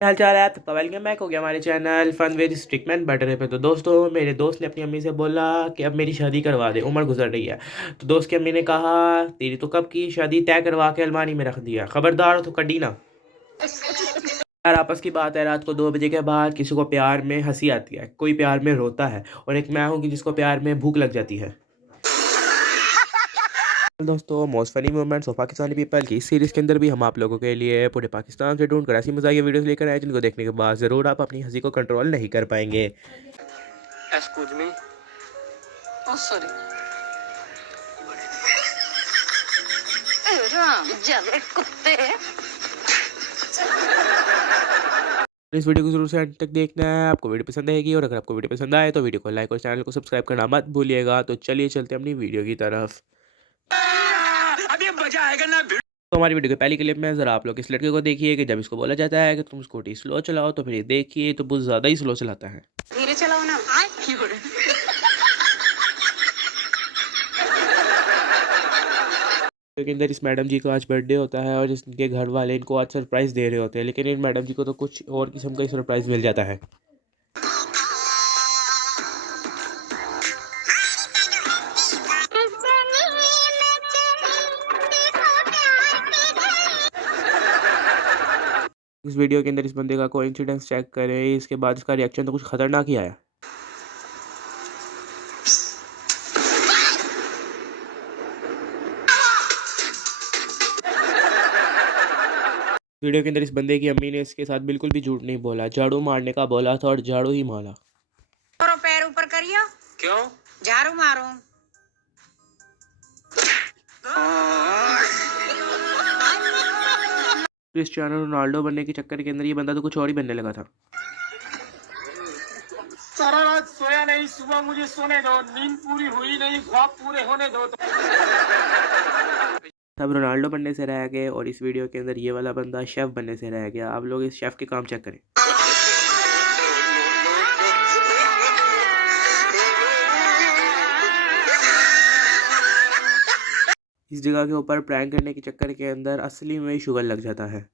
क्या हाल चाल है आप सबका। वेलकम बैक हो गया हमारे चैनल फन विद स्टिकमैन बटरे पे। तो दोस्तों मेरे दोस्त ने अपनी अम्मी से बोला कि अब मेरी शादी करवा दे, उम्र गुजर रही है। तो दोस्त की अम्मी ने कहा तेरी तो कब की शादी तय करवा के अलमारी में रख दिया, खबरदार तो कड्डी ना। यार आपस की बात है, रात को 2 बजे के बाद किसी को प्यार में हंसी आती है, कोई प्यार में रोता है, और एक मैं हूँ कि जिसको प्यार में भूख लग जाती है। दोस्तों most funny moments of Pakistani people की इस सीरीज़ के अंदर भी हम आप लोगों के लिए पूरे पाकिस्तान से ढूंढ कर ऐसी मज़ाकिया वीडियोस लेकर आए जिनको देखने के बाद ज़रूर आप अपनी हंसी को कंट्रोल नहीं कर पाएंगे। Excuse me. Oh, sorry. Ram जले कुत्ते। इस वीडियो को जरूर से अंत तक देखना है, आपको वीडियो पसंद आएगी, और अगर आपको वीडियो पसंद आए तो वीडियो को लाइक और चैनल को सब्सक्राइब करना मत भूलिएगा। तो चलिए चलते हैं अपनी वीडियो की तरफ। अभी मजा आएगा ना। तो हमारी वीडियो के पहली क्लिप में ज़रा आप लोग इस लड़के को देखिए कि जब इसको बोला जाता है कि तुम स्कूटी स्लो चलाओ तो फिर ये देखिए तो बहुत ज़्यादा ही स्लो चलाता है। धीरे चलाओ ना। के अंदर इस मैडम जी को आज बर्थडे होता है और इनके घर वाले इनको आज सरप्राइज़ दे रहे होते हैं, लेकिन इन मैडम जी को तो कुछ और किस्म का ही सरप्राइज़ मिल जाता है। इस वीडियो के अंदर इस बंदे का कोइंसिडेंस चेक करें, इसके बाद इसका रिएक्शन तो कुछ खतरनाक ही आया। वीडियो के अंदर इस बंदे की अम्मी ने इसके साथ बिल्कुल भी झूठ नहीं बोला, झाड़ू मारने का बोला था और झाड़ू ही मारा। करो पैर ऊपर करियो। क्यों? झाड़ू मारो। क्रिस्टियानो रोनाल्डो बनने के चक्कर के अंदर ये बंदा तो कुछ और ही बनने लगा था। सारा रात सोया नहीं, सुबह मुझे सोने दो, नींद पूरी हुई नहीं, ख्वाब पूरे होने दो। सब रोनाल्डो बनने से रह गए और इस वीडियो के अंदर ये वाला बंदा शेफ़ बनने से रह गया। आप लोग इस शेफ़ के काम चेक करें। इस जगह के ऊपर प्रैंक करने के चक्कर के अंदर असली में ही शुगर लग जाता है।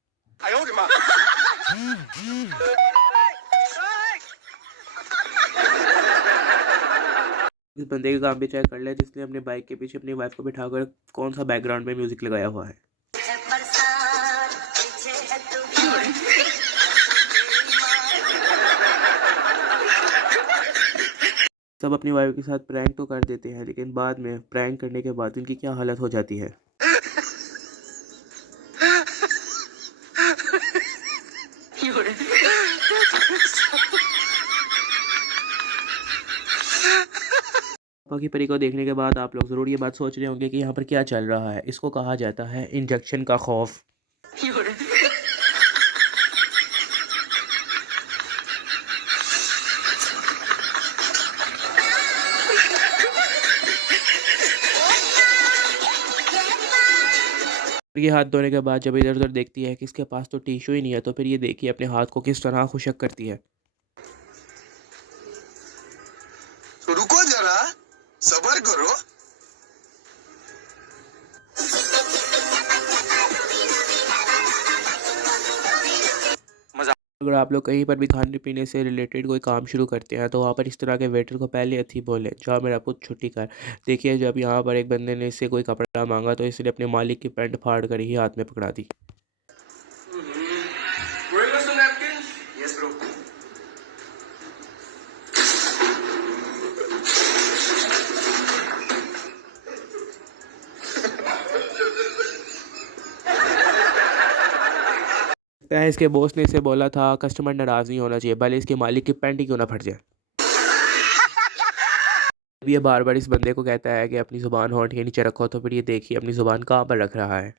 इस बंदे के काम भी चेक कर ले जिसने अपने बाइक के पीछे अपनी वाइफ को बिठाकर कौन सा बैकग्राउंड में म्यूजिक लगाया हुआ है। सब अपनी वाइफ के साथ प्रैंक तो कर देते हैं, लेकिन बाद में प्रैंक करने के बाद इनकी क्या हालत हो जाती है। पापा की परी को देखने के बाद आप लोग ज़रूर ये बात सोच रहे होंगे कि यहाँ पर क्या चल रहा है। इसको कहा जाता है इंजेक्शन का खौफ। ये हाथ धोने के बाद जब इधर उधर देखती है कि इसके पास तो टिश्यू ही नहीं है, तो फिर ये देखिए अपने हाथ को किस तरह खुशक करती है। रुको जरा, सबर करो। अगर आप लोग कहीं पर भी खाने पीने से रिलेटेड कोई काम शुरू करते हैं तो वहाँ पर इस तरह के वेटर को पहले अथी बोलें, जाओ मेरा पुत छुट्टी कर। देखिए जब यहाँ पर एक बंदे ने इससे कोई कपड़ा मांगा तो इसने अपने मालिक की पैंट फाड़ कर ही हाथ में पकड़ा दी। Yes, bro. इसके बॉस ने इसे बोला था कस्टमर नाराज़ नहीं होना चाहिए, भले इसके मालिक की पैंट ही क्यों ना फट जाए। अब ये बार बार इस बंदे को कहता है कि अपनी ज़ुबान होंठ के नीचे रखो, तो फिर ये देखिए अपनी ज़ुबान कहाँ पर रख रहा है।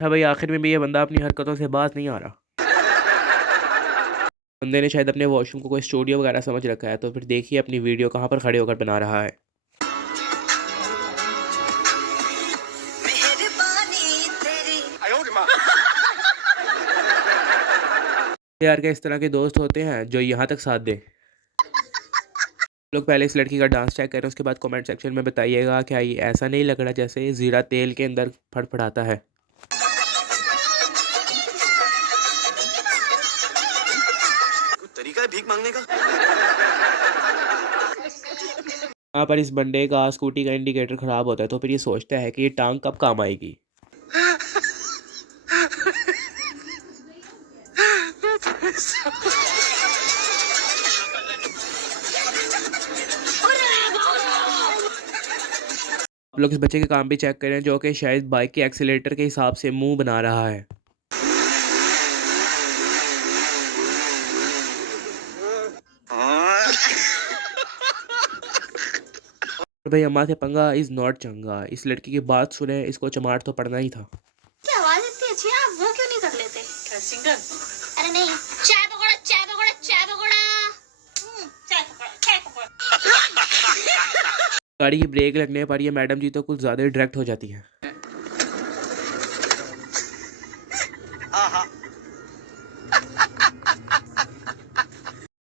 हाँ भाई, आखिर में भी ये बंदा अपनी हरकतों से बाज नहीं आ रहा। बंदे ने शायद अपने वॉशरूम को कोई स्टूडियो वगैरह समझ रखा है, तो फिर देखिए अपनी वीडियो कहाँ पर खड़े होकर बना रहा है। यार क्या इस तरह के दोस्त होते हैं जो यहाँ तक साथ दे। लोग पहले इस लड़की का डांस चेक करें, उसके बाद कमेंट सेक्शन में बताइएगा क्या ये ऐसा नहीं लग रहा जैसे ज़ीरा तेल के अंदर फड़फड़ाता है। तरीका है भीख मांगने का। यहाँ पर इस बंदे का स्कूटी का इंडिकेटर ख़राब होता है तो फिर ये सोचता है कि ये टांग कब काम आएगी। आप लोग इस बच्चे के काम भी चेक करें जो कि शायद बाइक के एक्सीलेटर के हिसाब से मुंह बना रहा है। भाई अम्मा से पंगा इज नॉट चंगा। इस लड़की की बात सुने, इसको चमाट तो पड़ना ही था। क्या आवाज इतनी अच्छी है, आप वो क्यों नहीं कर लेते? सिंगर? अरे नहीं, चाय पकौड़ा, चाय पकौड़ा, चाय पकौड़ा, चाय पकौड़ा, चाय पकौड़ा। गाड़ी की ब्रेक लगने पर ये मैडम जी तो कुछ ज़्यादा ही डायरेक्ट हो जाती हैं।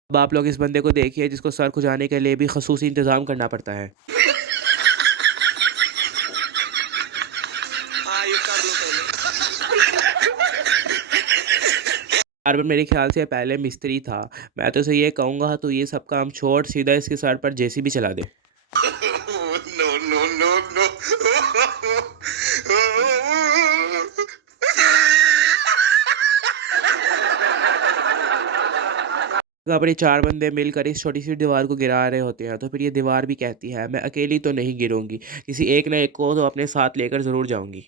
अब आप लोग इस बंदे को देखिए जिसको सर खुजाने के लिए भी खसूसी इंतज़ाम करना पड़ता है। बार्बर मेरे ख्याल से पहले मिस्त्री था। मैं तो इसे ये कहूँगा तो ये सब काम छोड़ सीधा इसके सर पर जेसीबी चला दे। No no no no. अपने 4 बंदे मिलकर इस छोटी सी दीवार को गिरा रहे होते हैं तो फिर ये दीवार भी कहती है मैं अकेली तो नहीं गिरूंगी, किसी एक न एक को तो अपने साथ लेकर ज़रूर जाऊंगी।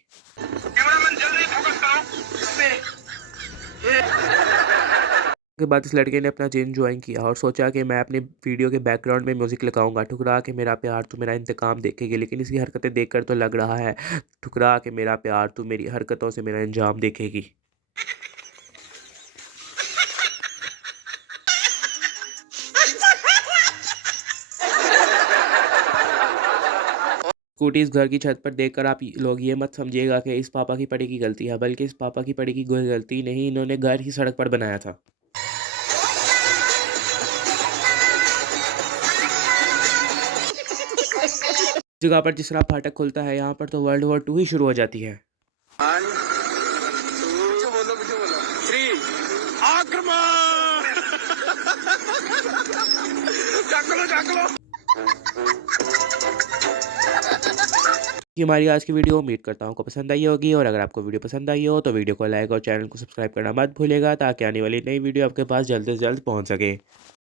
के बाद इस लड़के ने अपना जिम ज्वाइन किया और सोचा कि मैं अपने वीडियो के बैकग्राउंड में म्यूज़िक लगाऊंगा, ठुकरा के मेरा प्यार तू मेरा इंतकाम देखेगी। लेकिन इसकी हरकतें देखकर तो लग रहा है ठुकरा के मेरा प्यार तू मेरी हरकतों से मेरा अंजाम देखेगी। स्कूटी इस घर की छत पर देखकर आप लोग ये मत समझिएगा कि इस पापा की पड़ी की गलती है, बल्कि इस पापा की पड़ी की कोई गलती नहीं, इन्होंने घर ही सड़क पर बनाया था। जगह पर जिस तरह फाटक खुलता है यहाँ पर तो वर्ल्ड वॉर 2 ही शुरू हो जाती है। ये हमारी आज की वीडियो उम्मीद करता हूँ आपको पसंद आई होगी, और अगर आपको वीडियो पसंद आई हो तो वीडियो को लाइक और चैनल को सब्सक्राइब करना मत भूलिएगा ताकि आने वाली नई वीडियो आपके पास जल्द से जल्द पहुँच सके।